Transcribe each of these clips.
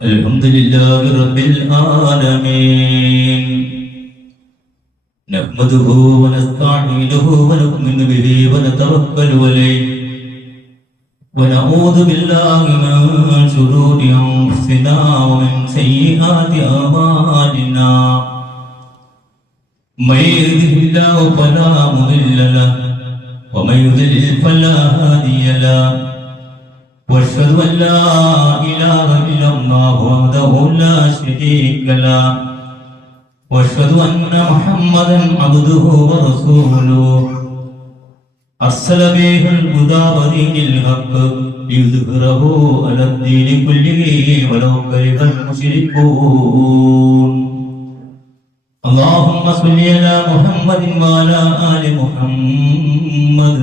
الحمد لله رب العالمين نحمده ونستعينه ونؤمن به ونتوكل عليه ونعوذ بالله من شرور أنفسنا ومن سيئات أعمالنا من يهده الله فلا مضل له ومن يضلل فلا هادي له واشهد ان لا اله الا الله وحده لا شريك له واشهد ان محمدا عبده ورسوله ارسل به الهدى ودين الحق ليظهره على الدين كله ولو كره المشركون اللهم صل على محمد وعلى ال محمد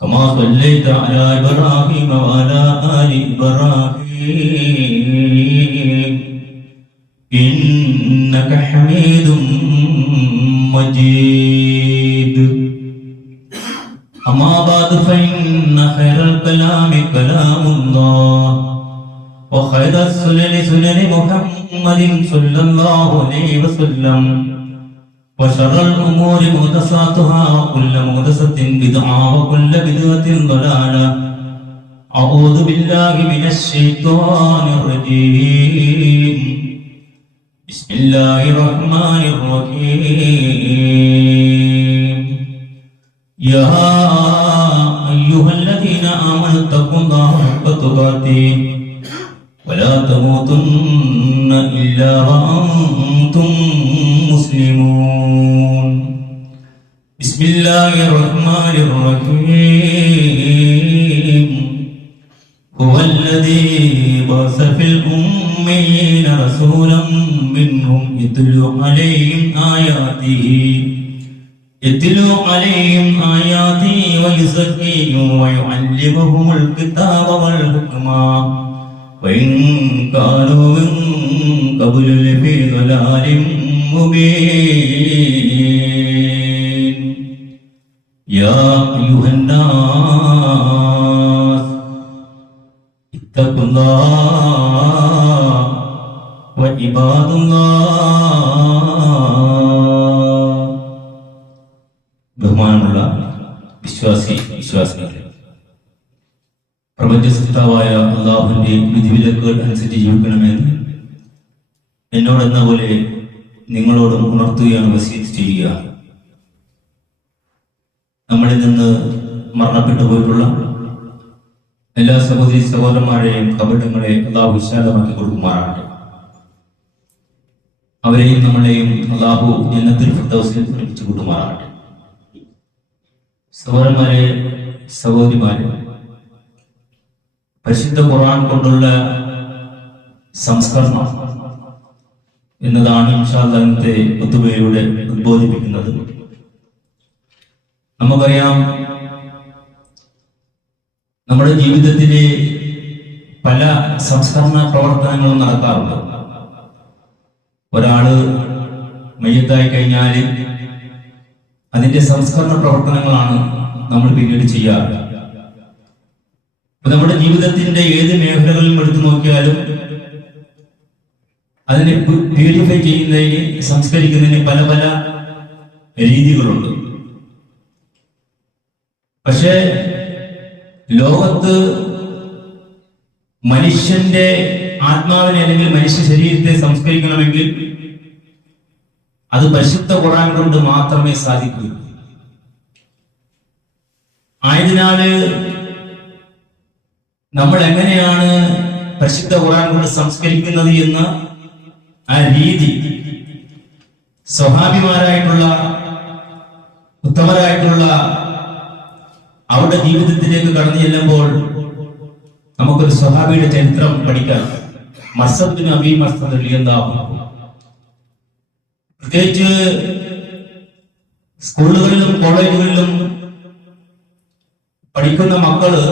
كما صليت على إبراهيم وعلى آل إبراهيم إنك حميد مجيد أما بعد فإن خير الكلام كلام الله وخير السنن سنن محمد صلى الله عليه وسلم وشر الأمور محدثاتها وكل محدثة بدعة وكل بدعة ضلالة أعوذ بالله من الشيطان الرجيم بسم الله الرحمن الرحيم يا أيها الذين آمنوا اتقوا الله حق تقاته ولا تموتن إلا وأنتم مسلمون بسم الله الرحمن الرحيم هو الذي بعث في الأميين رسولا منهم يتلو عليهم آياته ويزكيهم ويعلمهم الكتاب والحكمة وإن كانوا من قبل لفي ضلال مبين يا أيها الناس اتقوا الله وعباد الله ബഹുമാനമുള്ള വിശ്വാസികളെ പ്രപഞ്ചസൃഷ്ടാവായ അല്ലാഹുവിന്റെ വിധിവിലക്കുകൾ അനുസരിച്ച് ജീവിക്കണമെന്ന് എന്നോടെന്ന പോലെ നിങ്ങളോടും ഉണർത്തുകയാണ് വസീയത്ത് ചെയ്യുക. നമ്മളിൽ നിന്ന് മരണപ്പെട്ടു പോയിട്ടുള്ള എല്ലാ സഹോദരി സഹോദരന്മാരെയും കബറിടങ്ങളെ അല്ലാഹു വിശാലമാക്കി കൊടുക്കുമാറാകട്ടെ. അവരെയും നമ്മളെയും അല്ലാഹു ജന്നത്തുൽ ഫിർദൗസിൽ ഒരുമിച്ച് കൂട്ടുമാറാകട്ടെ. സഹോദരന്മാരെ, സഹോദരിമാരെ, പരിശുദ്ധ ഖുർആൻ കൊണ്ടുള്ള സംസ്കരണം എന്നതാണ് ഇൻഷാ അല്ലാഹ് ഇന്നത്തെ ഖുതുബയിലൂടെ ഉദ്ബോധിപ്പിക്കുന്നത്. നമുക്കറിയാം, നമ്മുടെ ജീവിതത്തിലെ പല സംസ്കരണ പ്രവർത്തനങ്ങളും നടക്കാറുണ്ട്. ഒരാള് മയ്യത്തായി കഴിഞ്ഞാൽ അതിന്റെ സംസ്കരണ പ്രവർത്തനങ്ങളാണ് നമ്മൾ പിന്നീട് ചെയ്യാറ്. നമ്മുടെ ജീവിതത്തിന്റെ ഏത് മേഖലകളിലും എടുത്തു നോക്കിയാലും അതിനെ പ്യൂരിഫൈ ചെയ്യുന്നതിന്, സംസ്കരിക്കുന്നതിന് പല പല രീതികളുണ്ട്. പക്ഷേ ലോകത്ത് മനുഷ്യന്റെ ആത്മാവിനെ അല്ലെങ്കിൽ മനുഷ്യ ശരീരത്തെ സംസ്കരിക്കണമെങ്കിൽ അത് പരിശുദ്ധ ഖുർആൻ കൊണ്ട് മാത്രമേ സാധിക്കൂ. ആയതിനാല് നമ്മൾ എങ്ങനെയാണ് പരിശുദ്ധ ഖുർആൻ കൊണ്ട് സംസ്കരിക്കുന്നത് എന്ന ആ രീതി സ്വഹാബിമാരായിട്ടുള്ള ഉത്തമരായിട്ടുള്ള അവരുടെ ജീവിതത്തിലേക്ക് കടന്നു ചെല്ലുമ്പോൾ നമുക്കൊരു സ്വഹാബിയുടെ ചരിത്രം പഠിക്കാം. മർസദ് ബിൻ അബീ മർസദ് റളിയല്ലാഹു അൻഹു. പ്രത്യേകിച്ച് സ്കൂളുകളിലും കോളേജുകളിലും പഠിക്കുന്ന മക്കള്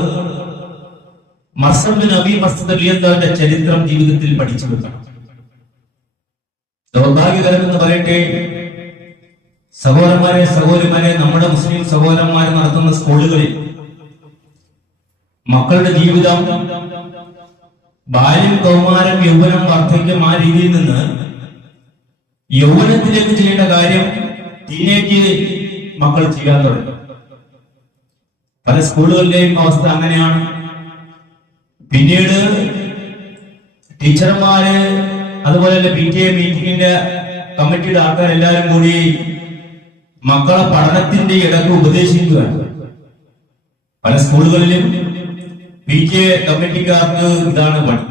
മർസദ് ബിൻ അബീ മർസദ് റളിയല്ലാഹുവിന്റെ ചരിത്രം ജീവിതത്തിൽ പഠിച്ചു വെക്കണം. ദൗർഭാഗ്യകരമെന്ന് പറയട്ടെ, സഹോദരന്മാരെ, സഹോദരിമാരെ, നമ്മുടെ മുസ്ലിം സഹോദരന്മാരെ നടത്തുന്ന സ്കൂളുകളിൽ മക്കളുടെ ജീവിതം ബാല്യം, കൗമാരം, യൗവനം, വാർദ്ധക്യം, ആ രീതിയിൽ നിന്ന് യൗവനത്തിലേക്ക് ചെയ്യേണ്ട കാര്യം ടീനേജ് മക്കൾ ചെയ്യാൻ തുടങ്ങി. പല സ്കൂളുകളിലെയും അവസ്ഥ അങ്ങനെയാണ്. പിന്നീട് ടീച്ചർമാര് അതുപോലെ തന്നെ PTA മീറ്റിംഗിന്റെ കമ്മിറ്റിയുടെ ആൾക്കാരെല്ലാവരും കൂടി മക്കളെ പഠനത്തിന്റെ ഇടക്ക് ഉപദേശിക്കുകയാണ്. പല സ്കൂളുകളിലും PTA കമ്മിറ്റിക്കാർക്ക് ഇതാണ് പണി.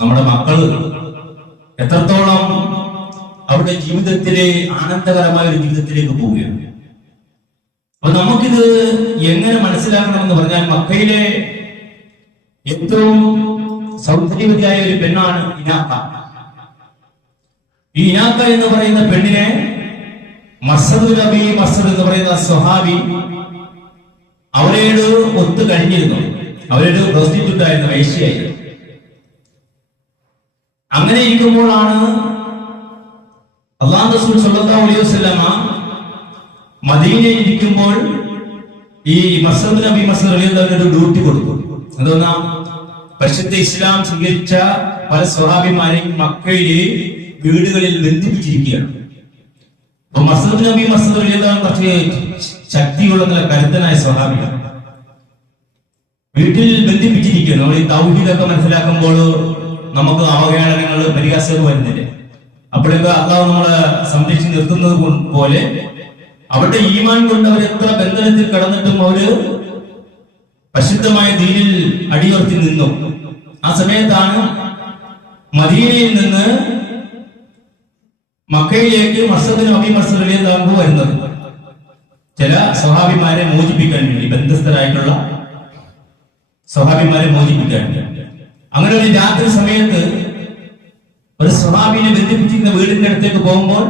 നമ്മുടെ മക്കള് എത്രത്തോളം അവരുടെ ജീവിതത്തിലെ ആനന്ദകരമായ ഒരു ജീവിതത്തിലേക്ക് പോവുകയാണ്. അപ്പൊ നമുക്കിത് എങ്ങനെ മനസ്സിലാക്കണമെന്ന് പറഞ്ഞാൽ, മക്കയിലെ ഏറ്റവും സൗന്ദര്യവതിയായ ഒരു പെണ്ണാണ് ഇനാക്ക. ഈ ഇനാക്ക എന്ന് പറയുന്ന പെണ്ണിനെ മർസദ് നബി മർസദ് എന്ന് പറയുന്ന സ്വഹാബി അവരോട് ഒത്തു കഴിഞ്ഞിരുന്നു. അവരൊരു പ്രോസ്റ്റിറ്റ്യൂട്ട് ആയിരുന്നു, വേശ്യയായിരുന്നു. അങ്ങനെ ഇരിക്കുമ്പോഴാണ് അല്ലാഹു റസൂൽ സ്വല്ലല്ലാഹു അലൈഹി വസല്ലമ മദീനയിൽ ഇരിക്കുമ്പോൾ ഈ മർസദ് നബി മർസദ് റളിയല്ലാഹു അൻഹു ഒരു ഡ്യൂട്ടി കൊടുത്തു. അതെന്നാ, പരിശുദ്ധ ഇസ്ലാം സ്വീകരിച്ച പല സ്വഹാബിമാരെയും മക്കയിലെ വീടുകളിൽ ബന്ധിപ്പിച്ചിരിക്കുകയാണ്. അപ്പൊ മർസദ് നബി മർസദ് റളിയല്ലാഹു അൻഹു കുറച്ച് ശക്തിയുള്ള നല്ല കരുത്തനായ സ്വഹാബിയാണ്. വീട്ടിൽ ബന്ധിപ്പിച്ചിരിക്കുന്നു. നമ്മൾ ഈ തൗഹീദൊക്കെ മനസ്സിലാക്കുമ്പോൾ നമുക്ക് അവഹേളനങ്ങൾ, പരിഹാസങ്ങൾ വരുന്നില്ല. അപ്പോഴൊക്കെ അള്ളാഹു നമ്മളെ സംരക്ഷിച്ച് നിർത്തുന്നത് പോലെ അവരുടെ ഈമാൻ കൊണ്ട് അവർ എത്ര ബന്ധനത്തിൽ കടന്നിട്ടും അവര് പരിശുദ്ധമായ ദീനിൽ അടിയുറത്തി നിന്നു. ആ സമയത്താണ് മദീനയിൽ നിന്ന് മക്കയിലേക്ക് മർസദ് നബി മർസദ് റളിയല്ലാഹു അൻഹു വരുന്നത്. ചില സ്വഹാബിമാരെ മോചിപ്പിക്കാൻ വേണ്ടി, ബന്ധസ്ഥരായിട്ടുള്ള സ്വഹാബിമാരെ മോചിപ്പിക്കാൻ വേണ്ടി. അങ്ങനെ ഒരു രാത്രി സമയത്ത് ഒരു സ്വഹാബിനെ ബന്ധിപ്പിച്ചിരുന്ന വീടിന്റെ അടുത്തേക്ക് പോകുമ്പോൾ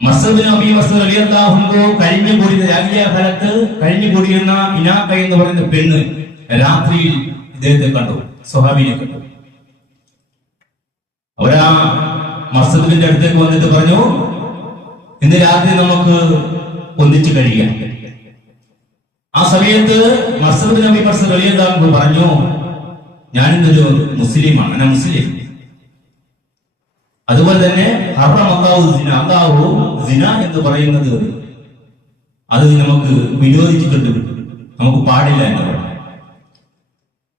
മർസദ് നബി മർസദ് റളിയല്ലാഹു അൻഹു കഴിഞ്ഞുകൂടിയ ജാഹിലിയ്യ കാലത്ത് കഴിഞ്ഞുകൂടിയിരുന്ന ഇനാക്ക എന്ന് പറയുന്ന പെണ്ണ് രാത്രിയിൽ ഇദ്ദേഹത്തെ കണ്ടു, സ്വഹാബിനെ കണ്ടു. അവരാ മർസദിന്റെ അടുത്തേക്ക് വന്നിട്ട് പറഞ്ഞു, ഇന്ന് രാത്രി നമുക്ക് ഒന്നിച്ചു കഴിയാം. ആ സമയത്ത് മർസദ് നബി മർസദ് റളിയല്ലാഹു അൻഹു പറഞ്ഞു, ഞാനിന്നൊരു മുസ്ലിമാണ്, ഞാൻ മുസ്ലിം. അതുപോലെ തന്നെ അല്ലാഹു സിന എന്ന് പറയുന്നത് അത് നമുക്ക് വിരോധിച്ചിട്ടുണ്ട്, നമുക്ക് പാടില്ല എന്ന് പറഞ്ഞു.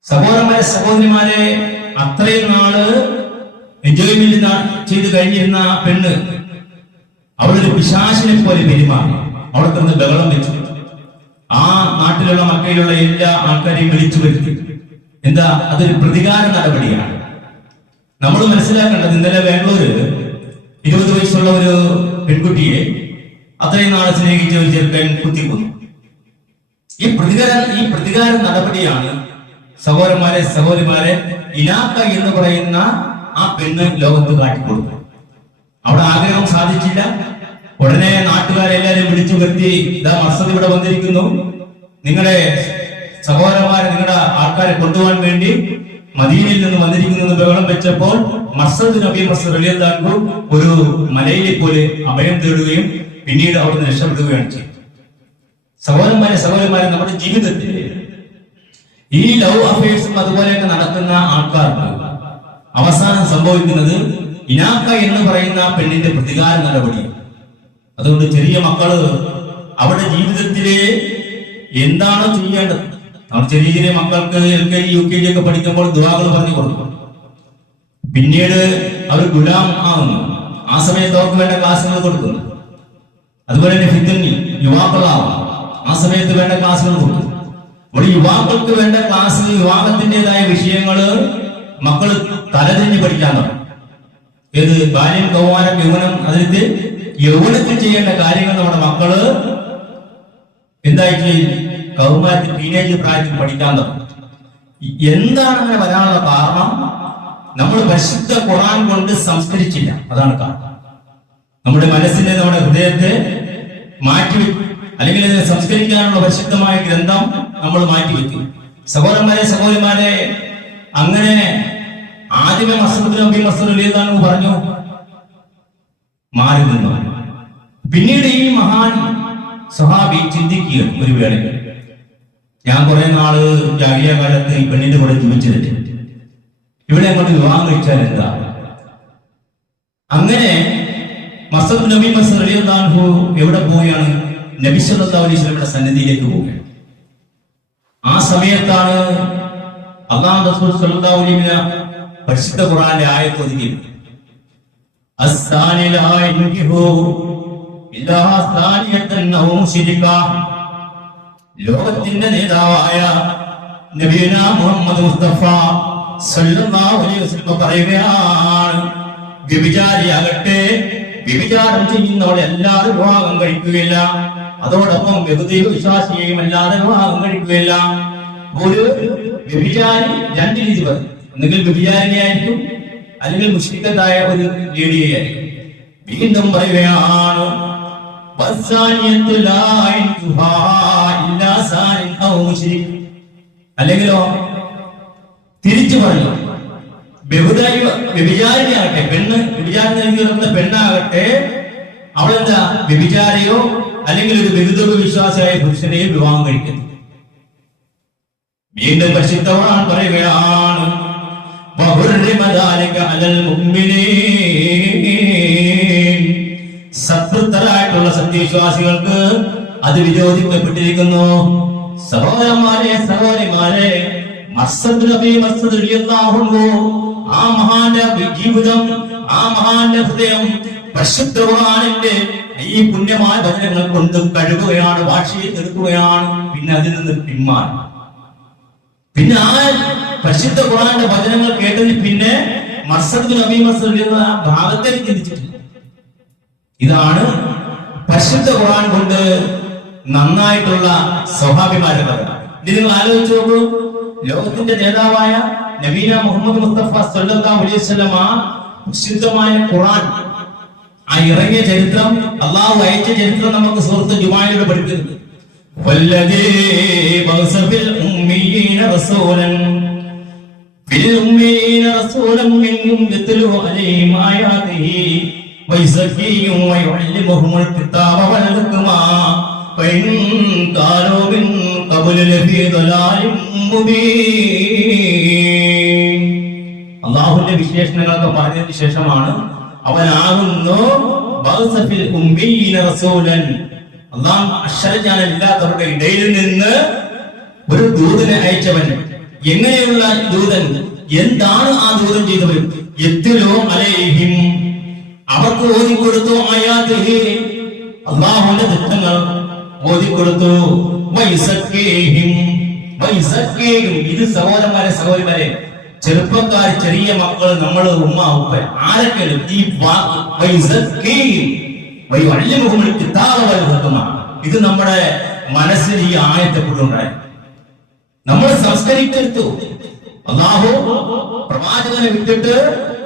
സഹോദരന്മാരെ അത്രയും നാള് എൻജോയ്മെന്റ് ചെയ്ത് കഴിഞ്ഞിരുന്ന പെണ്ണ് അവളൊരു പിശാചിനെ പോലെ പെരുമാറി. അവിടെ കിടന്ന് ബഹളം വെച്ചു. ആ നാട്ടിലുള്ള മക്കയിലുള്ള എല്ലാ ആൾക്കാരെയും വിളിച്ചു വരുത്തി. എന്താ, അതൊരു പ്രതികാര നടപടിയാണ്. നമ്മൾ മനസ്സിലാക്കേണ്ടത്, ഇന്നലെ ബാംഗ്ലൂര് 20 വയസ്സുള്ള ഒരു പെൺകുട്ടിയെ അത്രയും നാളെ സ്നേഹിച്ച ഒരു ചെറുക്കൻ കുത്തിക്കൊന്നു. ഈ പ്രതികാര നടപടിയാണ് സഹോദരന്മാരെ ഇനാക്ക എന്ന് പറയുന്ന ആ പെണ്ണ് ലോകത്ത് കാട്ടിക്കൊടുത്തു. അവിടെ ആഗ്രഹം സാധിച്ചില്ല. ഉടനെ നാട്ടുകാരെല്ലാരും വിളിച്ചു വരുത്തി, ഇതാ മർസദ് ഇവിടെ വന്നിരിക്കുന്നു, നിങ്ങളുടെ സഹോദരന്മാരെ, നിങ്ങളുടെ ആൾക്കാരെ കൊണ്ടുപോകാൻ വേണ്ടി മദീനയിൽ നിന്ന് വന്നിരിക്കുന്നു ബഹളം വെച്ചപ്പോൾ മർസദ് നബി മർസദ് റളിയല്ലാഹു അൻഹു ഒരു മലയിലെ പോലെ അഭയം തേടുകയും പിന്നീട് അവിടുന്ന് രക്ഷപ്പെടുകയാണ് ചെയ്തത്. സഹോദരന്മാരെ നമ്മുടെ ജീവിതത്തിൽ ഈ ലവ് അഫയേഴ്സും അതുപോലെയൊക്കെ നടക്കുന്ന ആൾക്കാർക്ക് അവസാനം സംഭവിക്കുന്നത് ഇനാക്ക എന്ന് പറയുന്ന പെണ്ണിന്റെ പ്രതികാര നടപടി. അതുകൊണ്ട് ചെറിയ മക്കള് അവരുടെ ജീവിതത്തിലെ എന്താണോ ചെയ്യേണ്ടത്, അവർ ചെറിയ മക്കൾക്ക് LKG UKG ഒക്കെ പഠിക്കുമ്പോൾ ദുആകൾ പറഞ്ഞു കൊടുക്കും. പിന്നീട് അവർ ഗുലാം ആവുന്നു. ആ സമയത്ത് അവർക്ക് വേണ്ട ക്ലാസ്സുകൾ കൊടുക്കുന്നു. അതുപോലെ തന്നെ ഫിത്നി യുവാക്കളാവും. ആ സമയത്ത് വേണ്ട ക്ലാസ്സുകൾ കൊടുക്കും. അപ്പോൾ യുവാക്കൾക്ക് വേണ്ട ക്ലാസ്, വിവാഹത്തിൻ്റെതായ വിഷയങ്ങള് മക്കള് തലതിരിഞ്ഞ് പഠിക്കാൻ തുടങ്ങും. ഏത് ബാല്യം, കൗമാരം, യൗവനം, അതിന് യൗവനത്തിൽ ചെയ്യേണ്ട കാര്യങ്ങൾ നമ്മുടെ മക്കള് എന്തായിട്ട് കൗമാരത്തിൽ, ടീനേജ് പ്രായത്തിൽ പഠിക്കാൻ തുടങ്ങും. എന്താണ് അങ്ങനെ വരാനുള്ള കാരണം? നമ്മൾ പരിശുദ്ധ ഖുർആൻ കൊണ്ട് സംസ്കരിച്ചില്ല, അതാണ് കാരണം. നമ്മുടെ മനസ്സിനെ, നമ്മുടെ ഹൃദയത്തെ മാറ്റിവെക്കും, അല്ലെങ്കിൽ അതിനെ സംസ്കരിക്കാനുള്ള പരിശുദ്ധമായ ഗ്രന്ഥം നമ്മൾ മാറ്റിവെക്കും. സഹോദരന്മാരെ അങ്ങനെ ആദ്യമേ മർസദ് നബി മർസദ് റളിയല്ലാഹു അൻഹു പറഞ്ഞു മാറി നിന്നു. പിന്നീട് ഈ മഹാൻ സ്വഹാബി ചിന്തിക്കുക, ഒരു വേളയിൽ ഞാൻ കുറെ നാള് ജാഹിലിയ്യ കാലത്ത് ഈ പെണ്ണിന്റെ കൂടെ ജീവിച്ചിട്ട് ഇവിടെ അങ്ങോട്ട് വിവാഹം കഴിച്ചാൽ എന്താ? അങ്ങനെ മസ്അദ് നബി മസ്അദ് റളിയല്ലാഹു അൻഹു എവിടെ പോവുകയാണ്? നബി സല്ലല്ലാഹു അലൈഹി വസല്ലമയുടെ സന്നിധിയിലേക്ക് പോവുകയാണ്. ആ സമയത്താണ് അല്ലാഹു റസൂൽ സല്ലല്ലാഹു അലൈഹി വസല്ലം പരിശുദ്ധ ഖുർആനിലെ ആയത്ത് ഓതി. അസ്സാനി ലാ യൻകിഹു ഇല്ലാ സാനിയതൻ ഔ മുശ്രിക. ലോകത്തിന്റെ നേതാവായ നബിയുനാ മുഹമ്മദ് മുസ്തഫ സല്ലല്ലാഹു അലൈഹി വസല്ലം പറയുകയാണ്, വ്യഭിചാരിയാകട്ടെ, വ്യഭിചാരം ചെയ്യുന്നവളെ എല്ലാവരും വിവാഹം കഴിക്കുകയില്ല, അതോടൊപ്പം ബഹുദൈവ വിശ്വാസിയെയും അല്ലാതെ വിവാഹം കഴിക്കുകയില്ല. ഒരു വ്യഭിചാരി രണ്ട് രീതി പറയും. ഒന്നുകിൽ വ്യഭിചാരിയായിരിക്കും, അല്ലെങ്കിൽ മുശ്രിക്കത്തായ ഒരു ലേഡിയായിരിക്കും. വീണ്ടും പറയുകയാണ്, അല്ലെങ്കിലോ തിരിച്ചു പറഞ്ഞു, വ്യഭിചാരിയാകട്ടെ, പെണ്ണ് വ്യഭിചാരം നൽകുന്ന പെണ്ണാകട്ടെ, അവളെന്താ വ്യഭിചാരിയോ അല്ലെങ്കിൽ ഒരു ബഹുദൈവ വിശ്വാസിയായ പുരുഷനെയും വിവാഹം കഴിക്കുന്നു. വീണ്ടും പരിശുദ്ധ ഖുർആൻ പറയുകയാണ്, സത്യസ്ഥരായിട്ടുള്ള സത്യവിശ്വാസികൾക്ക് അത് വിരോധിക്കപ്പെട്ടിരിക്കുന്നു. സഹോദരന്മാരെ, സഹോദരിമാരെ, മസ്അദ് നബി മസ്അദ് റളിയല്ലാഹു അൻഹു ആ മഹാന്റെ ജീവിതം, ആ മഹാന്റെ ഹൃദയം പരിശുദ്ധ ഖുർആനിന്റെ ഈ പുണ്യമായ വചനങ്ങൾ കൊണ്ട് കഴുകുകയാണ്, ഭാഷയിൽ എടുക്കുകയാണ്. പിന്നെ അതിൽ നിന്ന് പിന്മാറി. പിന്നെ ആ പരിശുദ്ധ ഖുർആന്റെ വചനങ്ങൾ കേട്ടതിന് പിന്നെ മസ്അദ് നബി മസ്അദ് എന്ന ഭാഗത്തേക്ക് ചിന്തിച്ചിട്ടില്ല. ഇതാണ് പരിശുദ്ധ ഖുർആൻ കൊണ്ട് നന്നായിട്ടുള്ള സ്വാഭാവികമായ. ഇത് നിങ്ങൾ ആലോചിച്ച് നോക്കൂ. ലോകത്തിന്റെ നേതാവായ നബീന മുഹമ്മദ് മുസ്തഫ സല്ലല്ലാഹു അലൈഹി വസല്ലമ വിശുദ്ധമായ ഖുർആൻ ആ ഇറങ്ങിയ ചരിത്രം, അള്ളാഹു അയച്ച ചരിത്രം നമുക്ക് സുഹൃത്ത് ജുമായിലൂടെ പഠിപ്പിക്കുന്നു. വല്ലദീ ബഅസ ഫിൽ ഉമ്മീന റസൂലൻ മിൻഹും യത്ലൂ അലൈഹിം ആയാതിഹി വയസക്കിയും വയുഅല്ലിമുഹുൽ കിതാബ വൽ ഹിക്മ വഇൻ കാനൂ മിൻ ഖബ്ല ലഫീ ദലാലിൻ മുബീൻ. അല്ലാഹുവിന്റെ വിശേഷണങ്ങളൊക്കെ പറഞ്ഞതിന് ശേഷമാണ് അവനാകുന്നു ബഅസ ഫിൽ ഉമ്മീന റസൂലൻ, അല്ലാഹു അക്ഷരജ്ഞാനമില്ലാത്തവരുടെ ഇടയിൽ നിന്ന് ഒരു ദൂതനെ അയച്ചവൻ. എങ്ങനെയുള്ള ദൂതൻ? എന്താണ് ആ ദൂതൻ ചെയ്തവൻ? യത്ലൂ അലൈഹിം, അവർക്ക് ഓതിക്കൊടുത്തു, ആയാതിഹി, അല്ലാഹുവിന്റെ ദിക്റുകൾ ഓതിക്കൊടുത്തു, വയസക്കീഹിം, വയസക്കീഹിം. ഇത് സഹോദരന്മാരെ, സഹോദരിമാരെ, ചെറുപ്പക്കാർ, ചെറിയ മക്കൾ, നമ്മൾ ഉമ്മ ഉപ്പ ആരൊക്കെയാണ് ഈ വാക്ക് വയസക്കീഹിം വയുഅല്ലിമുഹുൽ കിതാബ വൽ ഹിക്മ? ഇത് നമ്മുടെ മനസ്സിൽ ഈ ആയത്തെ കൊണ്ടുണ്ടായി. നമ്മൾ സംസ്കരിച്ചെടുത്തു. അല്ലാഹു പ്രവാചകനെ വിട്ടിട്ട്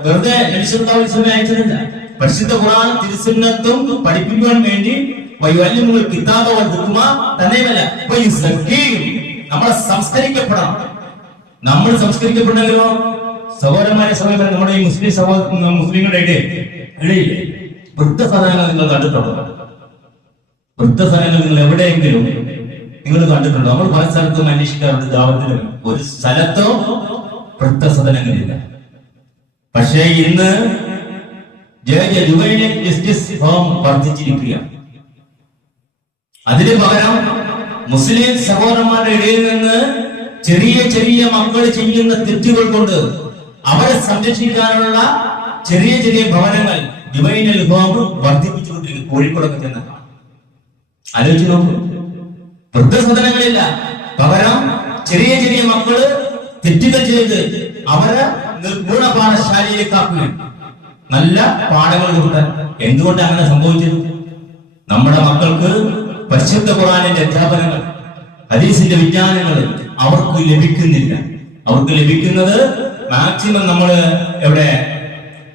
വെറുതെ നബി സല്ലല്ലാഹു അലൈഹി വസല്ലം അയച്ചതല്ല. പരിശുദ്ധ ഖുർആൻ തിരുസുന്നത്തും പഠിപ്പിക്കാൻ വേണ്ടി വയുഅല്ലിമുൽ കിതാബ വൽ ഹിക്മ തന്നെയല്ല, വയുസക്കീഹിം, നമ്മളെ സംസ്കരിക്കപ്പെടണം. നമ്മൾ സംസ്കരിക്കപ്പെടണമെങ്കിലോ സഹോദരന്മാരെ, സഹോദരന്മാരെ, നമ്മുടെ ഈ മുസ്ലിങ്ങളുടെ ഇടയിൽ വൃദ്ധസദനങ്ങൾ നിങ്ങൾ കണ്ടിട്ടുണ്ടോ? വൃദ്ധസദനങ്ങൾ നിങ്ങൾ എവിടെയെങ്കിലും നിങ്ങൾ കണ്ടിട്ടുണ്ടോ? നമ്മൾ പല സ്ഥലത്തും അന്വേഷിക്കാറുണ്ട്. ദാവത്തിലും ഒരു സ്ഥലത്തോ വൃദ്ധസദനങ്ങളില്ല. പക്ഷേ ഇന്ന് ജുവൈനൽ ജസ്റ്റിസ് ഹോം വർദ്ധിച്ചിരിക്കുക. അതിന് പകരം മുസ്ലിം സഹോദരന്മാരുടെ ഇടയിൽ നിന്ന് ചെറിയ ചെറിയ മക്കൾ ചെയ്യുന്ന തെറ്റുകൾ കൊണ്ട് അവരെ സംരക്ഷിക്കാനുള്ള ചെറിയ ചെറിയ ഭവനങ്ങൾ ജുവൈനൽ ഹോം വർദ്ധിപ്പിച്ചുകൊണ്ടിരിക്കും. കോഴിക്കോടൊക്കെ ചെന്ന് ആലോചിച്ച് നോക്കൂ. വൃദ്ധസദനങ്ങളില്ല, പകരം ചെറിയ ചെറിയ മക്കള് തെറ്റുകൾ ചെയ്ത് അവരെ നിർഗുണ പാഠശാലയിലേക്കാക്കുക. നല്ല പാഠങ്ങൾ കൊടുക്കാൻ. എന്തുകൊണ്ട് അങ്ങനെ സംഭവിച്ചത്? നമ്മുടെ മക്കൾക്ക് പരിശുദ്ധ ഖുർആനിന്റെ അധ്യാപനങ്ങൾ, ഹദീസിന്റെ വിജ്ഞാനങ്ങൾ അവർക്ക് ലഭിക്കുന്നില്ല. അവർക്ക് ലഭിക്കുന്നത് മാക്സിമം നമ്മൾ എവിടെ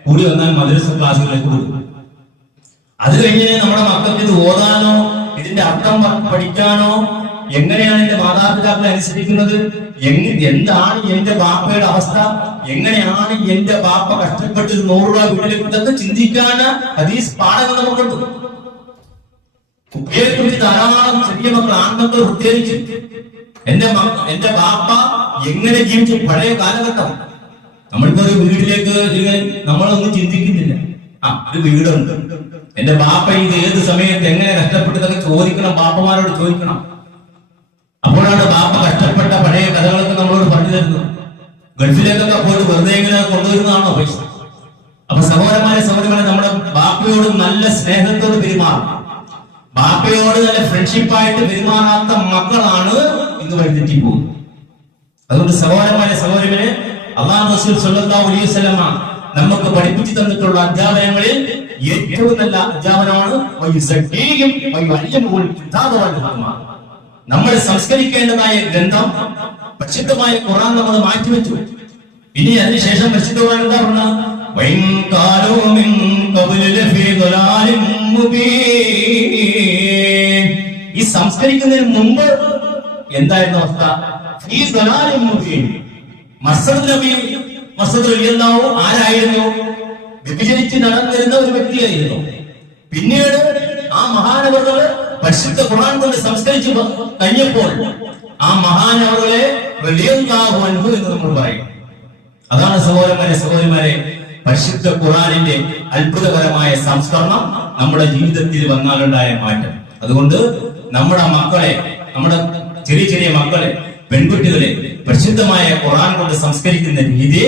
കൂടി വന്നാൽ മദ്രസ ക്ലാസ്സുകളിലേക്ക് കൊടുക്കും. അത് കഴിഞ്ഞ് നമ്മുടെ മക്കൾക്ക് ഇത് ഓതാനോ ഇതിന്റെ അർത്ഥം പഠിക്കാനോ, എങ്ങനെയാണ് എന്റെ മാതാപിതാക്കളെ അനുസരിക്കുന്നത്, എന്താണ് എന്റെ ബാപ്പയുടെ അവസ്ഥ, എങ്ങനെയാണ് എന്റെ ബാപ്പ കഷ്ടപ്പെട്ട് 100 രൂപ വീട്ടിലേക്ക് ചിന്തിക്കാൻ ഹദീസ് പാഠങ്ങൾ നമുക്കുണ്ട്. കുട്ടിയെ കുറിച്ച് ധാരാളം ചെറിയ മക്കൾ, ആൺമക്കൾ പ്രത്യേകിച്ച് എന്റെ ബാപ്പ എങ്ങനെ ജീവിച്ചു, പഴയ കാലഘട്ടം. നമ്മളിപ്പോ ഒരു വീട്ടിലേക്ക് നമ്മളൊന്നും ചിന്തിക്കുന്നില്ല. ഒരു വീടുണ്ട്, എന്റെ ബാപ്പ ഇത് ഏത് സമയത്ത് എങ്ങനെ കഷ്ടപ്പെട്ടതൊക്കെ ചോദിക്കണം, ബാപ്പമാരോട് ചോദിക്കണം. അപ്പോഴാണ് ബാപ്പ കഷ്ടപ്പെട്ട പഴയ കഥകളൊക്കെ നമ്മളോട് പറഞ്ഞു തരുന്നത്. ഗൾഫിലേക്കൊക്കെ പോയിട്ട് വെറുതെ എങ്ങനെ കൊണ്ടുവരുന്നതാണോ പൈസ? അപ്പൊ സഹോദരന്മാരെ നമ്മുടെ ബാപ്പയോട് നല്ല സ്നേഹത്തോട് പെരുമാറും. ബാപ്പയോട് നല്ല ഫ്രണ്ട്ഷിപ്പായിട്ട് പെരുമാറാത്ത മക്കളാണ് ഇന്ന് വഴിതെറ്റി പോകുന്നത്. അതുകൊണ്ട് സഹോദരന്മാരെ അല്ലാഹു റസൂൽ സ്വല്ലല്ലാഹു അലൈഹി വസല്ലമ നമുക്ക് പഠിപ്പിച്ചു തന്നിട്ടുള്ള അധ്യാപനങ്ങളിൽ ഏറ്റവും നല്ല അധ്യാപനമാണ് നമ്മൾ സംസ്കരിക്കേണ്ടതായ ഗ്രന്ഥം പരിശുദ്ധമായ ഖുർആൻ നമ്മൾ മാറ്റിവെച്ചു. ഇനി അതിനുശേഷം പരിശുദ്ധ ഖുർആൻ എന്താ പറഞ്ഞത്? ഈ സംസ്കരിക്കുന്നതിന് മുമ്പ് എന്തായിരുന്നു അവസ്ഥ? ഈ ആരായിരുന്നു? വ്യഭിചരിച്ച് നടന്നിരുന്ന ഒരു വ്യക്തിയായിരുന്നു. പിന്നീട് ആ മഹാനവറുകള് പരിശുദ്ധ ഖുർആൻ കൊണ്ട് സംസ്കരിച്ചു കഴിഞ്ഞപ്പോൾ ആ മഹാനവറുകളെ റളിയല്ലാഹു അൻഹു എന്ന് നമ്മൾ പറയും. അതാണ് സഹോദരന്മാരെ പരിശുദ്ധ ഖുർആനിന്റെ അത്ഭുതകരമായ സംസ്കരണം നമ്മുടെ ജീവിതത്തിൽ വന്നാലുണ്ടായ മാറ്റം. അതുകൊണ്ട് നമ്മുടെ മക്കളെ, നമ്മുടെ ചെറിയ മക്കളെ, പെൺകുട്ടികളെ പരിശുദ്ധമായ ഖുർആൻ കൊണ്ട് സംസ്കരിക്കുന്ന രീതി,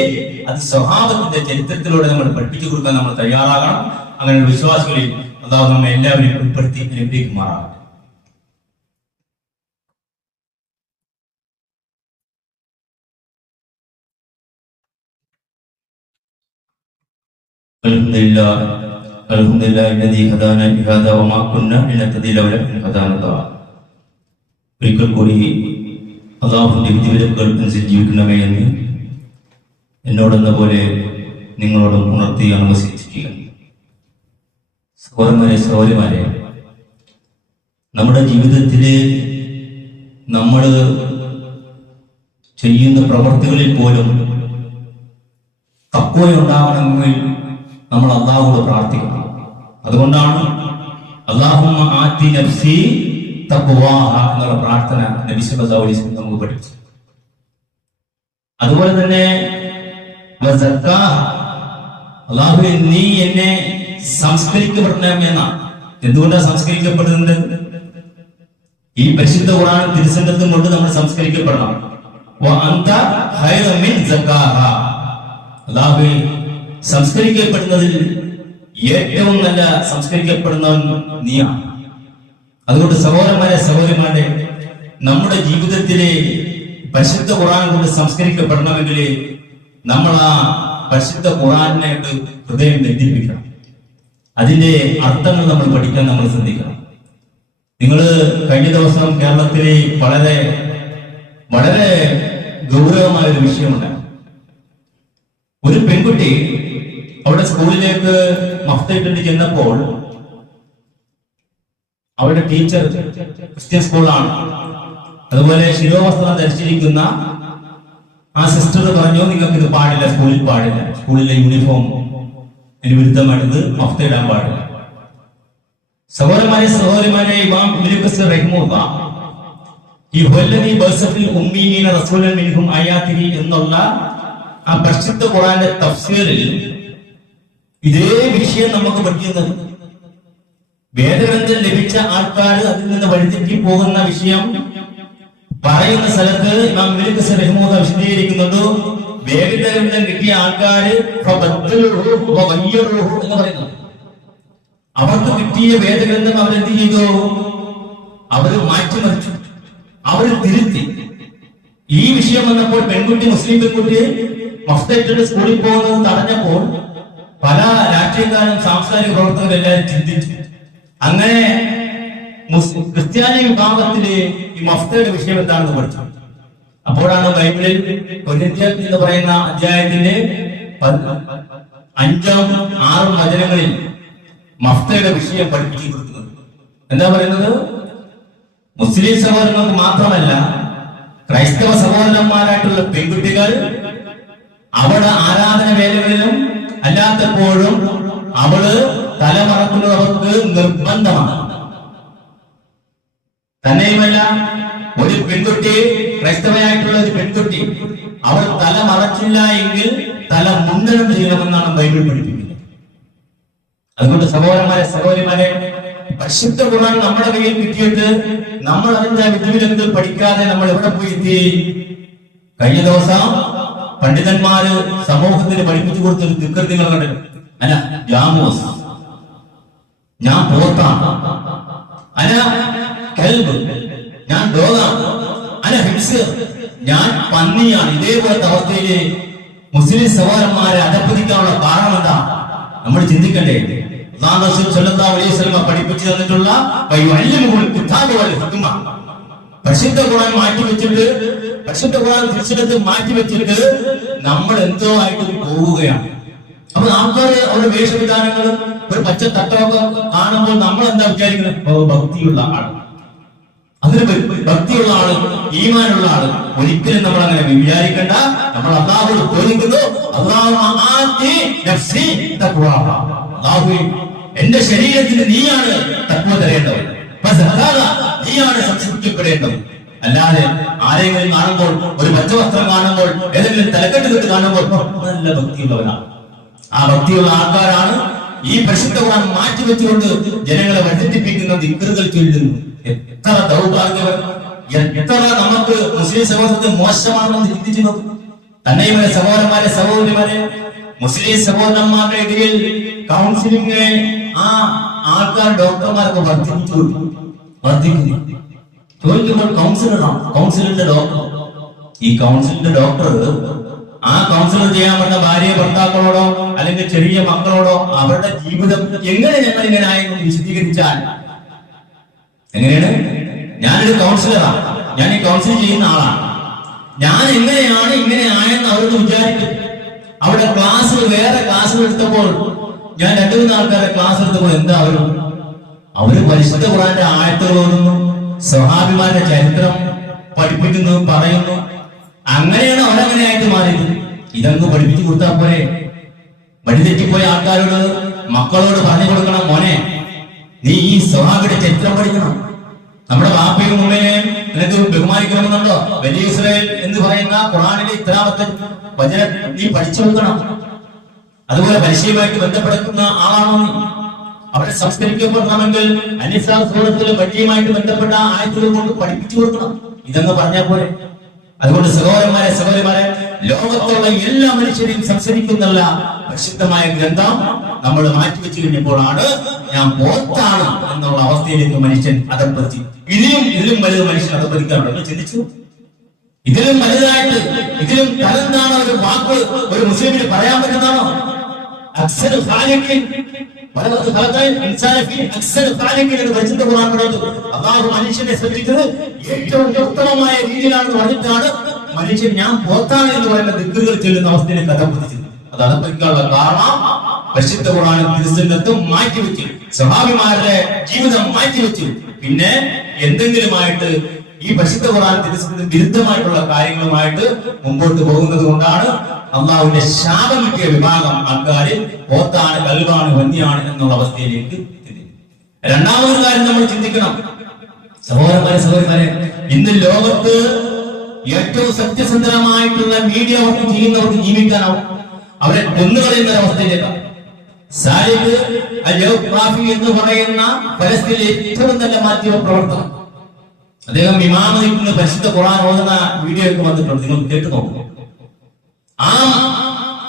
അത് സ്വഭാവത്തിന്റെ ചരിത്രത്തിലൂടെ നമ്മൾ പഠിപ്പിച്ചു കൊടുക്കാൻ നമ്മൾ തയ്യാറാകണം. അങ്ങനെ വിശ്വാസികളിൽ അല്ലാഹു നമ്മെ എല്ലാവരെയും ഉൾപ്പെടുത്തി അനുഗ്രഹിക്കുമാറാകട്ടെ. അൽഹംദുലില്ലാഹി الذي هدانا لهذا وما كنا لنهتدي لولا أن هدانا الله. ഒരിക്കൽ കൂടി അല്ലാഹുവിന്റെ വിധിവിലക്കുകൾ അനുസരിച്ച് ജീവിക്കണമേ എന്ന് എന്നോടെന്ന പോലെ നിങ്ങളോടും ഉണർത്തി അനുവദിച്ചിരിക്കുക. സഹോദരന്മാരെ, നമ്മുടെ ജീവിതത്തില് നമ്മൾ ചെയ്യുന്ന പ്രവർത്തികളിൽ പോലും തഖ്വ ഉണ്ടാവണമെങ്കിൽ നമ്മൾ അല്ലാഹുവോട് പ്രാർത്ഥിക്കണം. അതുകൊണ്ടാണ് അല്ലാഹുമ്മ ആതി നഫ്സി തഖ്വാഹ എന്നുള്ള പ്രാർത്ഥന നബി സല്ലല്ലാഹു അലൈഹി വസല്ലം നമുക്ക് പഠിപ്പിച്ചു. അതുപോലെ തന്നെ അല്ലാഹുവേ നീ എന്നെ സംസ്കരിക്കപ്പെടണമെന്ന. എന്തുകൊണ്ടാണ് സംസ്കരിക്കപ്പെടുന്നത്? ഈ പരിശുദ്ധ ഖുർആൻ തിരുസംഗത്തും കൊണ്ട് നമ്മൾ സംസ്കരിക്കപ്പെടണം. അല്ലാഹുവേ സംസ്കരിക്കപ്പെടുന്നതിൽ ഏറ്റവും നല്ല സംസ്കരിക്കപ്പെടുന്നവൻ നീയാണ്. അതുകൊണ്ട് സഹോദരന്മാരെ നമ്മുടെ ജീവിതത്തിലെ പരിശുദ്ധ ഖുർആൻ കൊണ്ട് സംസ്കരിക്കപ്പെടണമെങ്കിൽ നമ്മൾ ആ പരിശുദ്ധ ഖുർആനായിട്ട് ഹൃദയം ബന്ധിപ്പിക്കണം. അതിന്റെ അർത്ഥങ്ങൾ നമ്മൾ പഠിക്കാൻ നമ്മൾ ശ്രദ്ധിക്കണം. നിങ്ങൾ കഴിഞ്ഞ ദിവസം കേരളത്തിലെ വളരെ വളരെ ഗൗരവമായ ഒരു വിഷയമുണ്ട്. ഒരു പെൺകുട്ടി അവിടെ സ്കൂളിലേക്ക് മഫ്തയിട്ടിട്ട് ചെന്നപ്പോൾ അവരുടെ ടീച്ചർ ക്രിസ്ത്യൻ സ്കൂളാണ്, അതുപോലെ ശിരോവസ്ത്രം ധരിച്ചിരിക്കുന്ന ആ സിസ്റ്റർ പറഞ്ഞു, നിങ്ങൾക്ക് ഇത് പാടില്ല, സ്കൂളിൽ പാടില്ല, സ്കൂളിലെ യൂണിഫോം വിരുദ്ധമായിട്ട് മഫ്തയിടാൻ പാടില്ല. സഹോദരന്മാരെ ഇമാം ഇബ്നു കസീർ റഹിമഹുല്ലാ ഈ വല്ലദീ ബഅസഫിൽ ഉമ്മീന റസൂലൻ മിൻഹും ആയാതിഹി എന്നുള്ള ആ പരിശുദ്ധ ഖുർആന്റെ തഫ്സീറിൽ ഇതേ വിഷയം നമുക്ക് പഠിക്കുന്നത്. വേദഗ്രന്ഥം ലഭിച്ച ആൾക്കാർ അതിൽ നിന്ന് വഴിതെറ്റി പോകുന്ന വിഷയം പറയുന്ന സ്ഥലത്ത് ഇമാം ഇബ്നു കസീർ റഹിമഹുല്ലാ വിശദീകരിക്കുന്നുണ്ട്. വേദഗ്രന്ഥം കിട്ടിയ ആൾക്കാര് എന്ന് പറയുന്നു. അവർക്ക് കിട്ടിയ വേദഗ്രന്ഥം അവരെന്ത് ചെയ്തു? അവര് മാറ്റിമറിച്ചു, അവര് തിരുത്തി. ഈ വിഷയം വന്നപ്പോൾ പെൺകുട്ടി, മുസ്ലിം പെൺകുട്ടി മഫ്തയിട്ടിട്ട് സ്കൂളിൽ പോകുന്നത് തടഞ്ഞപ്പോൾ പല രാഷ്ട്രീയക്കാരും സാംസ്കാരിക പ്രവർത്തകരും എല്ലാവരും ചിന്തിച്ചു. അങ്ങനെ ക്രിസ്ത്യാനി വിഭാഗത്തില് ഈ മഫ്തയുടെ വിഷയം എന്താണെന്ന് പഠിച്ചു. അപ്പോഴാണ് ബൈബിളിൽ കൊരിന്ത്യർ എന്ന് പറയുന്ന അധ്യായത്തിന്റെ 5-ഉം 6-ഉം വചനങ്ങളിൽ മഫ്തയുടെ വിഷയം പഠിപ്പിച്ചു കൊടുക്കുന്നത്. എന്താ പറയുന്നത്? മുസ്ലിം സഹോദരങ്ങൾക്ക് മാത്രമല്ല, ക്രൈസ്തവ സഹോദരന്മാരായിട്ടുള്ള പെൺകുട്ടികൾ അവിടെ ആരാധന വേലകളിലും അല്ലാത്തപ്പോഴും അവള് തലമറക്കുന്നത് അവർക്ക് നിർബന്ധമാണ്. തന്നെയുമല്ല, ഒരു പെൺകുട്ടി, ക്രൈസ്തവയായിട്ടുള്ള ഒരു പെൺകുട്ടി, അവൾ തല മറച്ചില്ല എങ്കിൽ തല മുണ്ടനം ചെയ്യണമെന്നാണ് ബൈബിൾ പഠിപ്പിക്കുന്നത്. അതുകൊണ്ട് സഹോദരന്മാരെ പരിശുദ്ധ ഖുർആൻ നമ്മുടെ കയ്യിൽ കിട്ടിയിട്ട് നമ്മൾ അതിന്റെ വിധിവിലക്കുകൾ പഠിക്കാതെ നമ്മൾ എവിടെ പോയി എത്തി? കഴിഞ്ഞ ദിവസം പണ്ഡിതന്മാര് സമൂഹത്തിന് പഠിപ്പിച്ചു കൊടുത്തൊരു ദിക്ർ നിങ്ങൾ കണ്ടു. അല്ല ജാമോസ്, ഞാൻ പോത്താണ്, അന കൽബ്, ഞാൻ ഡോഗാണ്, അന ഹിംസ്, ഞാൻ പന്നിയാണ്. ഇതേപോലത്തെ അവസ്ഥയില് മുസ്ലിം സഹോദരന്മാരെ അധപ്പതിക്കാനുള്ള കാരണം എന്താ? നമ്മൾ ചിന്തിക്കണ്ടേ? പഠിപ്പിച്ചു തന്നിട്ടുള്ള പരിശുദ്ധ ഖുർആൻ മാറ്റിവെച്ചിട്ട്, പരിശുദ്ധ ഖുർആൻ തിരിച്ചെടുത്ത് മാറ്റിവെച്ചിട്ട് നമ്മൾ എന്തോ ആയിട്ട് പോവുകയാണ്. അപ്പൊ ആൾക്കാര് അവരുടെ വേഷവിധാനങ്ങളും ഒരു പച്ച തട്ടമൊക്കെ കാണുമ്പോൾ നമ്മൾ എന്താ വിചാരിക്കുന്നത്? ഭക്തിയുള്ള ആള്, അതിന് ഭക്തിയുള്ള ആള്, ഈമാനുള്ള ആള്. ഒരിക്കലും നമ്മൾ അങ്ങനെ വിചാരിക്കേണ്ട. നമ്മൾ അല്ലാഹുവോട് ചോദിക്കുന്നു, അല്ലാഹുവേ എന്റെ ശരീരത്തിന് നീയാണ് തഖ്വ തരേണ്ടത്, നീയാണ് സംരക്ഷിക്കപ്പെടേണ്ടത്. അല്ലാതെ ആരെങ്കിലും കാണുമ്പോൾ, ഒരു പച്ചവസ്ത്രം കാണുമ്പോൾ, ഏതെങ്കിലും തലക്കെട്ട് കെട്ട് കാണുമ്പോൾ നല്ല ഭക്തിയുള്ളവനാണ്. ആ ഭക്തിയുള്ള ആൾക്കാരാണ് ഈ പരിശുദ്ധ ഖുർആൻ മാറ്റിവെച്ചുകൊണ്ട് ജനങ്ങളെ വഴിതെറ്റിപ്പിക്കുന്ന ദിക്റുകൾ ചൊല്ലുന്നു. എത്ര ദൗർഭാഗ്യവൻ, എത്ര നമുക്ക് മുസ്ലിം സമൂഹത്തിൽ മോശമാണെന്ന് ചിന്തിച്ചു നോക്കും. തന്നെയുമല്ല സഹോദരന്മാരെ, മുസ്ലിം സഹോദരന്മാരുടെ ഇടയിൽ കൗൺസിലിംഗ് ആ ആൾക്കാർ ഡോക്ടർമാരൊക്കെ വർദ്ധിക്കുന്നു. ചോദിക്കുമ്പോൾ കൗൺസിലറിന്റെ ഡോക്ടർ, ഈ കൗൺസിലിന്റെ ഡോക്ടർ ആ കൗൺസിലർ ചെയ്യാൻ പറ്റുന്ന ഭാര്യ ഭർത്താക്കളോടോ അല്ലെങ്കിൽ ചെറിയ മക്കളോടോ അവരുടെ ജീവിതം എങ്ങനെ ഞങ്ങൾ ഇങ്ങനെ ആയെന്ന് വിശദീകരിച്ചാൽ എങ്ങനെയാണ്? ഞാനൊരു കൗൺസിലറാണ്, ഞാൻ ഈ കൗൺസിൽ ചെയ്യുന്ന ആളാണ്, ഞാൻ എങ്ങനെയാണ് ഇങ്ങനെ ആയെന്ന് അവർക്ക് വിചാരിക്കും. അവിടെ ക്ലാസ്, വേറെ ക്ലാസ്സുകൾ എടുത്തപ്പോൾ ഞാൻ 2-3 ആൾക്കാരെ ക്ലാസ് എടുത്തപ്പോൾ എന്താ അവര് പരിശുദ്ധ ഖുർആന്റെ ആയത്തുകൾ ഓതുന്നു, സ്വഹാബിമാരുടെ ചരിത്രം പഠിപ്പിക്കുന്നു, പറയുന്നു. അങ്ങനെയാണ് അവരങ്ങനെയായിട്ട് മാറിയത്. ഇതങ്ങ് പഠിപ്പിച്ചു കൊടുത്താൽ പോരെ? വഴിതെറ്റിപ്പോയ ആൾക്കാരോട്, മക്കളോട് പറഞ്ഞു കൊടുക്കണം, മോനെ നീ ഈ സ്വഹാബിയുടെ ചരിത്രം പഠിക്കണം. നമ്മുടെ ബാപ്പയും ഉമ്മയെയും നിനക്ക് ബഹുമാനിക്കണമെന്നുണ്ടോ? വലിയ ഇസ്രായേൽ എന്ന് പറയുന്ന ഖുർആനിലെ ഇത്രാമത്തെ വചനം നീ പഠിച്ചു വെക്കണം. അതുപോലെ പരിശീലനവുമായിട്ട് ബന്ധപ്പെടുന്ന ആളാണോ നീ? അവരെ സംസ്കരിക്കപ്പെടണമെങ്കിൽ അനിസ്ലാം സൂറത്തിലെ വഴിയുമായിട്ട് ബന്ധപ്പെട്ട ആയത്തുകൾ കൊണ്ട് പഠിപ്പിച്ചു കൊടുക്കണം. ഇതെന്ന് പറഞ്ഞാൽ പോലെ. അതുകൊണ്ട് സഹോദരന്മാരെ ലോകത്തുള്ള എല്ലാ മനുഷ്യരെയും സംസ്കരിക്കുന്നുള്ള പരിശുദ്ധമായ ഗ്രന്ഥം നമ്മൾ മാറ്റിവെച്ചു കഴിഞ്ഞപ്പോഴാണ് ഞാൻ പോത്താണ് എന്നുള്ള അവസ്ഥയിലേക്ക് മനുഷ്യൻ അധപ്പതിച്ചു. ഇതിലും വലുത് മനുഷ്യൻ അധപ്പതിക്കാറുണ്ട്. ചിന്തിച്ചു, ഇതിലും വലുതായിട്ട്, ഇതിലും തലന്താണ് ഒരു വാക്ക് ഒരു മുസ്ലിമിന് പറയാൻ പറ്റുന്നതാണോ? അല്ലാഹു മനുഷ്യനെ സൃഷ്ടിച്ചത് ഏറ്റവും ഉത്തമമായ രീതിയിലാണെന്ന് പറഞ്ഞിട്ടാണ് മനുഷ്യൻ ഞാൻ പോത്താണ് എന്ന് പറയുന്ന ദിക്റുകൾ ചൊല്ലുന്ന അവസ്ഥയിലേക്ക് അധപ്പതിച്ചത്. അത് അധപ്പതിക്കാനുള്ള കാരണം പരിശുദ്ധ ഖുർആനും തിരുസുന്നത്തും മാറ്റിവെച്ചു, സ്വഹാബിമാരുടെ ജീവിതം മാറ്റിവെച്ചു. പിന്നെ എന്തെങ്കിലുമായിട്ട് ഈ പരിശുദ്ധ ഖുർആൻ തിരുസുന്നത്തിന് വിരുദ്ധമായിട്ടുള്ള കാര്യങ്ങളുമായിട്ട് മുമ്പോട്ട് പോകുന്നത് കൊണ്ടാണ് അള്ളാഹുവിന്റെ ശാപം കിട്ടിയ വിഭാഗം ആൾക്കാര് പോത്താണ്, കൽബാണ്, വന്യാണ് എന്നുള്ള അവസ്ഥയിലേക്ക് എത്തി. രണ്ടാമതൊരു കാര്യം നമ്മൾ ചിന്തിക്കണം സഹോദരന്മാരെ, ഇന്ന് ലോകത്ത് ഏറ്റവും സത്യസന്ധമായിട്ടുള്ള മീഡിയ വർക്ക് ചെയ്യുന്നവർക്ക് ജീവിക്കാനാവും, അവരെ കൊന്നുകളയുന്ന അവസ്ഥയിലേക്കാണ്. സാലിഹ് അൽ-യൗഫാഫി എന്ന് പറയുന്ന ഫലസ്തീനിലെ ഏറ്റവും നല്ല മാധ്യമ പ്രവർത്തനം, അദ്ദേഹം ഇമാമത്തിന് പരിശുദ്ധ ഖുർആൻ ഓതുന്ന വീഡിയോ ഒക്കെ വന്നിട്ടുണ്ട്, നിങ്ങൾ കേട്ടു നോക്കും. ആ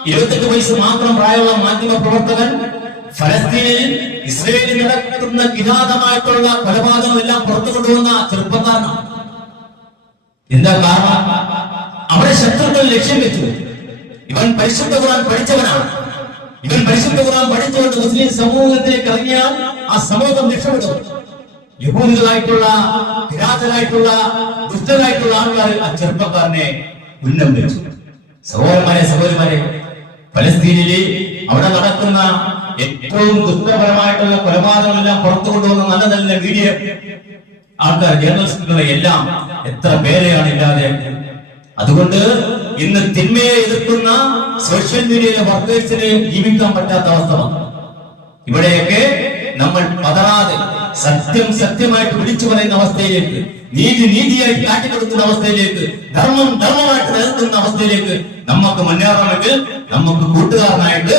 28 വയസ്സ് മാത്രം പ്രായമുള്ള മാധ്യമ പ്രവർത്തകൻ ഫലസ്തീനിൽ ഇസ്രയേലിൽ നടക്കുന്ന കിരാതമായിട്ടുള്ള കൊലപാതകമെല്ലാം പുറത്തു കൊണ്ടുവന്ന ചെറുപ്പക്കാരനാണ്. എന്താ കാരണം? അവിടെ ശത്രുക്കൾ ലക്ഷ്യം വെച്ചു, ഇവൻ പരിശുദ്ധ ഖുർആൻ പഠിച്ചവനാണ്, ഇവൻ പരിശുദ്ധ ഖുർആൻ പഠിച്ചുകൊണ്ട് മുസ്ലിം സമൂഹത്തിലേക്ക് ഇറങ്ങിയാൽ ആ സമൂഹം രക്ഷപ്പെടും. യഹൂദികളായിട്ടുള്ള, കിരാതരായിട്ടുള്ള, ദുഷ്ടരായിട്ടുള്ള ആൾക്കാർ ആ ചെറുപ്പക്കാരനെ ഉന്നം വെച്ചു. സഹോദരന്മാരെ, ഫലസ്തീനിലെ അവിടെ നടക്കുന്ന ഏറ്റവും ദുഷ്ടപരമായിട്ടുള്ള കൊലപാതകങ്ങളെല്ലാം പുറത്തു കൊണ്ടുവന്ന നല്ല നല്ല വീഡിയോ ആൾക്കാർ, ജേർണലിസ്റ്റുകളെ എല്ലാം എത്ര പേരെയാണ് ഇല്ലാതെ. അതുകൊണ്ട് ഇന്ന് തിന്മയെ എതിർക്കുന്ന സോഷ്യൽ മീഡിയയിലെ വർക്കേഴ്സിന് ജീവിക്കാൻ പറ്റാത്ത അവസ്ഥ വന്നു. ഇവിടെയൊക്കെ നമ്മൾ പതറാതെ സത്യം സത്യമായിട്ട് വിളിച്ചു പറയുന്ന അവസ്ഥയിലേക്ക്, നീതി നീതിയായിട്ട് കാട്ടിക്കൊടുക്കുന്ന അവസ്ഥയിലേക്ക്, ധർമ്മം ധർമ്മമായിട്ട് നിലനിൽക്കുന്ന അവസ്ഥയിലേക്ക് നമുക്ക് മുന്നേറണമെങ്കിൽ നമുക്ക് കൂട്ടുകാരനായിട്ട്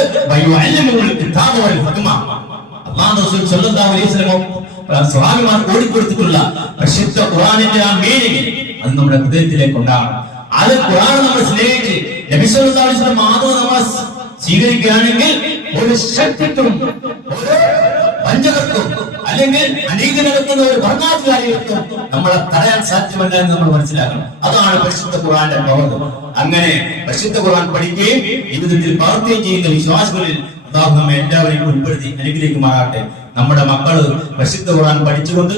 സ്വഹാബിമാർ ഓടിക്കൊടുത്തിട്ടുള്ള പരിശുദ്ധ ഖുർആനിന്റെ ആ മീനിങ് അത് നമ്മുടെ ഹൃദയത്തിലേക്ക് ഉണ്ടാകണം. അത് ഖുർആൻ നമ്മൾ സ്നേഹിച്ച് നബി സല്ലല്ലാഹു അലൈഹി വസല്ലം മാതൃക നമ്മൾ സ്വീകരിക്കുകയാണെങ്കിൽ ഒരു ശക്തിക്കും ഒരു വഞ്ചകർക്കും അല്ലെങ്കിൽ അനീതി നടക്കുന്ന ഒരു ഭരണാധികാരികൾക്കും നമ്മളെ തടയാൻ സാധ്യമല്ല എന്ന് നമ്മൾ മനസ്സിലാക്കണം. അതാണ് പരിശുദ്ധ ഖുർആന്റെ പ്രവർത്തനം. അങ്ങനെ പരിശുദ്ധ ഖുർആൻ പഠിക്കുകയും ജീവിതത്തിൽ പ്രവർത്തിക്കുകയും ചെയ്യുന്ന വിശ്വാസികളിൽ അല്ലാഹു നമ്മെ എല്ലാവരെയും ഉൾപ്പെടുത്തി അനുഗ്രഹിക്കുമാറാകട്ടെ. നമ്മുടെ മക്കള് പരിശുദ്ധ ഖുർആൻ പഠിച്ചുകൊണ്ട്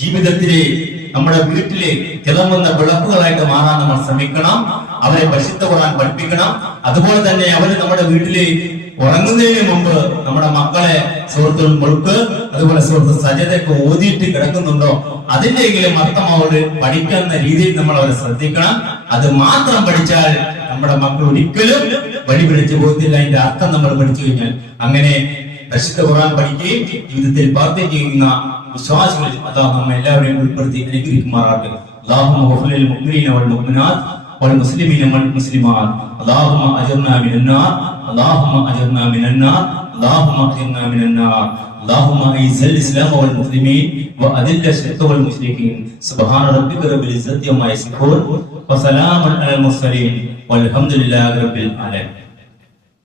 ജീവിതത്തിലെ നമ്മുടെ വീട്ടിലെ തിളങ്ങുന്ന വിളക്കുകളായിട്ട് മാറാൻ നമ്മൾ ശ്രമിക്കണം. അവരെ പരിശുദ്ധ ഖുർആൻ പഠിപ്പിക്കണം. അതുപോലെ തന്നെ അവര് നമ്മുടെ വീട്ടിലെ ഉറങ്ങുന്നതിന് മുമ്പ് നമ്മുടെ മക്കളെ സുഹൃത്തുൽ മുൾക്ക് അതുപോലെ സുഹൃത്ത് സജദയൊക്കെ ഓതിയിട്ട് കിടക്കുന്നുണ്ടോ അതിന്റെയെങ്കിലും അർത്ഥം അവര് പഠിക്കുന്ന രീതിയിൽ നമ്മൾ അവരെ ശ്രദ്ധിക്കണം. അത് മാത്രം പഠിച്ചാൽ നമ്മുടെ മക്കൾ ഒരിക്കലും വഴി പിടിച്ചു പോകത്തില്ല. അതിന്റെ അർത്ഥം നമ്മൾ പഠിച്ചു കഴിഞ്ഞാൽ അങ്ങനെ പരിശുദ്ധ ഖുർആൻ പഠിക്കുകയും ജീവിതത്തിൽ പ്രവർത്തനം ചെയ്യുന്ന വിശ്വാസികളിൽ അല്ലാഹു നമ്മെ എല്ലാവരെയും ഉൾപ്പെടുത്തി അനുഗ്രഹിക്കുമാറാകട്ടെ. അല്ലാഹുമ്മ ഗഫിർ ലിൽ മുഅ്മിനീന വൽ മുഅ്മിനാത്ത് വൽ മുസ്ലിമീന വൽ മുസ്ലിമാത്ത് അല്ലാഹുമ്മ അജിർനാ മിനൻ നാർ اللهم اجرنا من النار اللهم اجرنا من النار اللهم اعز الاسلام والمسلمين واذل الشرك والمشركين سبحان ربك رب العزه عما يصفون وسلام على المرسلين والحمد لله رب العالمين.